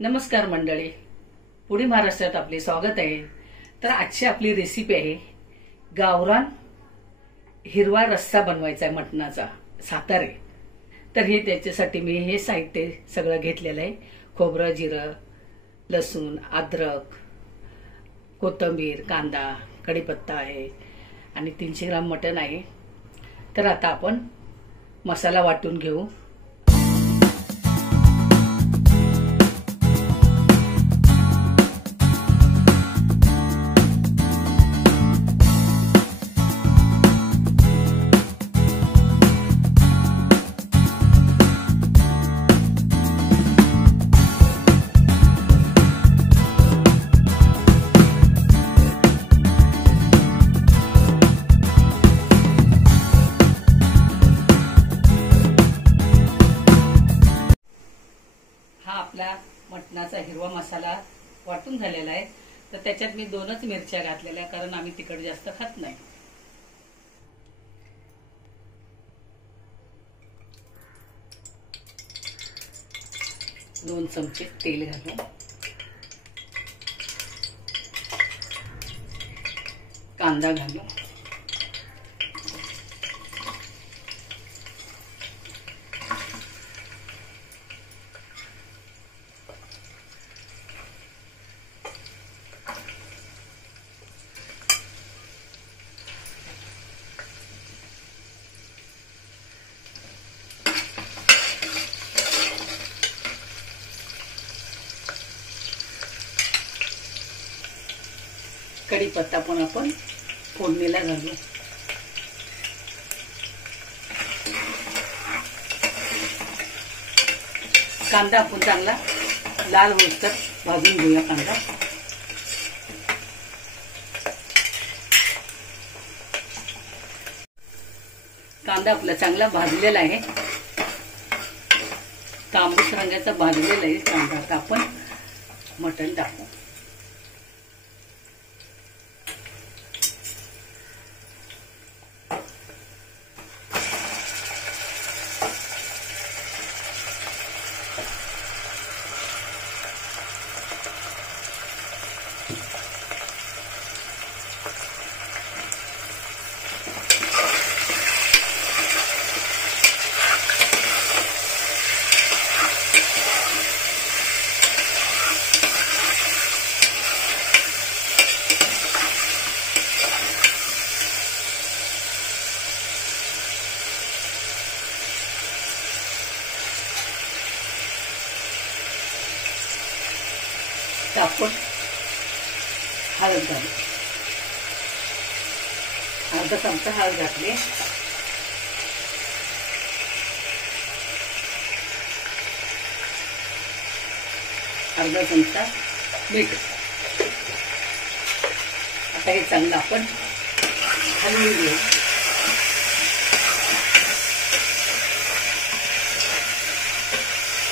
नमस्कार मंडळी, पुढे महाराष्ट्रात आपले स्वागत आहे। तर आजची आपली रेसिपी आहे गावरान हिरवा रस्सा बनवायचा आहे मटणाचा सातारे। तर हे त्याच्यासाठी मी हे साहित्य सगळं घेतलेलं आहे। खोबरं, जिरं, लसूण, अद्रक, कोथिंबीर, कांदा, कढीपत्ता आहे आणि 300 ग्राम मटण आहे। तर आता आपण मसाला वाटून घेऊ। आपला मटणाचा हिरवा मसाला वाटून झालेला आहे। तर त्याच्यात मी 2च मिरच्या घातलेल्या, कारण आम्ही तिखट जास्त खात नाही। दोन चमचे तेल घालू, कांदा घालू, कढीपत्ता पण आपण फोडणीला घालू। कांदा आपण चांगला लाल होईस्तर भाजून घेऊया। कांदा आपला चांगला भाजलेला आहे, तांबूस रंगाचा भाजलेला आहे कांदा। आता आपण मटण टाकू। आपण हळद घालू, अर्धा चमचा हळद घातली, अर्धा चमचा मीठ। आता हे चांगलं आपण हलवून घेऊ।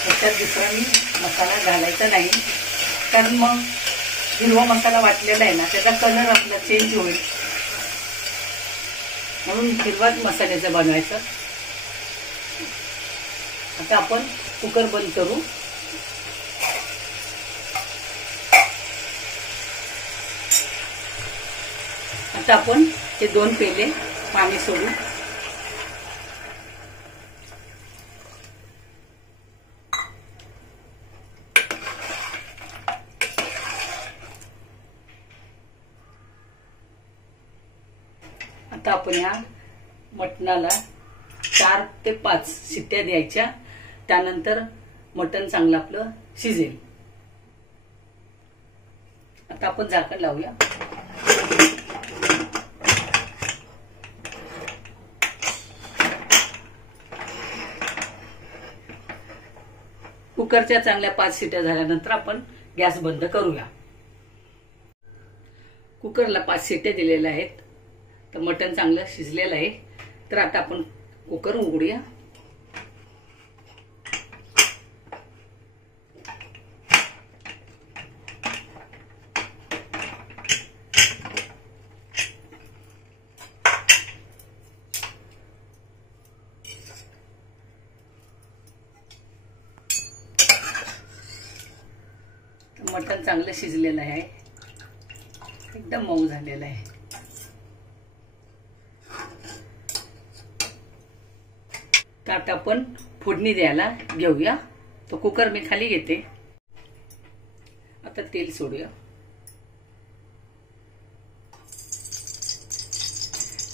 त्याच्यात दुसरा मी मसाला घालायचा नाही, कारण मग हिरवा मसाला वाटलेला आहे ना, त्याचा कलर आपला चेंज होईल, म्हणून हिरवाच मसाल्याचं बनवायचं। आता आपण कुकर बंद करू। आता आपण हे 2 पेले पाणी सोडू। आता आपण या मटणाला 4 ते 5 शिट्ट्या द्यायच्या, त्यानंतर मटण चांगलं आपलं शिजेल। आता आपण झाकण लावूया। कुकरच्या चांगल्या 5 शिट्ट्या झाल्यानंतर आपण गॅस बंद करूया। कुकरला 5 शिट्ट्या दिलेल्या आहेत, तर मटण चांगलं शिजलेलं आहे। तर आता आपण कुकर उघडूया। मटण चांगलं शिजलेलं आहे, एकदम मऊ झालेलं आहे. तर आता आपण फोडणी द्यायला घेऊया. तो कुकर मी खाली घेते. आता तेल सोडूया.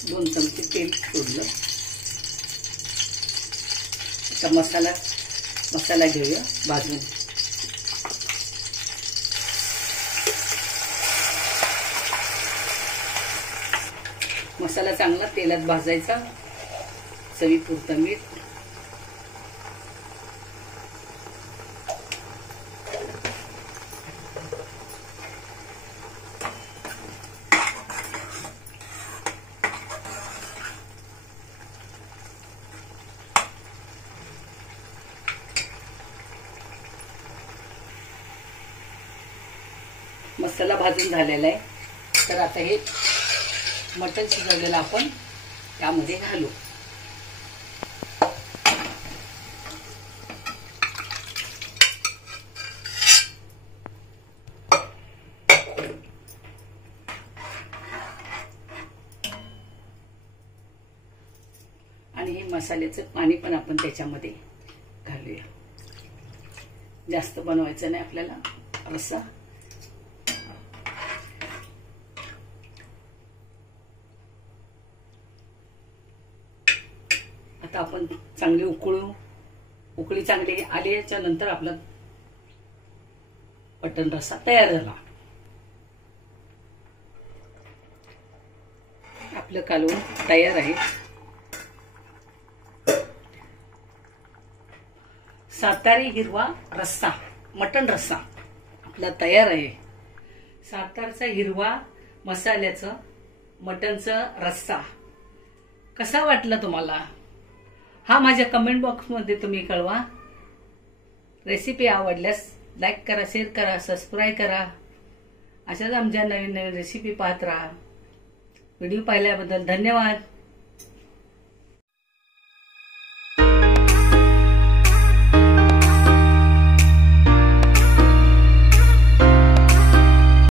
2 चमचे तेल सोडलं. आता मसाला घेऊया भाजून. मसाला चांगला तेलात भाजायचा. चवीपुरतं मीठ, मसाला भाजून झालेला आहे. तर आता हे मटण शिजवलेलं आपण त्यामध्ये घालू. आणि हे मसाल्याचं पाणी पण आपण त्याच्यामध्ये घालूया. जास्त बनवायचं नाही आपल्याला रस्सा. आता आपण चांगली उकळी चांगली आल्याच्या नंतर आपला मटण रस्सा तयार झाला. आपलं कालवण तयार आहे. सातारी हिरवा रस्सा, मटण रस्सा आपला तयार आहे. सातारचा हिरवा मसाल्याचं मटणचं रस्सा कसा वाटला तुम्हाला? हा माझ्या कमेंट बॉक्समध्ये तुम्ही कळवा. रेसिपी आवडल्यास लाईक करा, शेअर करा, सबस्क्राईब करा. अशाच आमच्या नवीन नवीन रेसिपी पाहत राहा. व्हिडिओ पाहिल्याबद्दल धन्यवाद.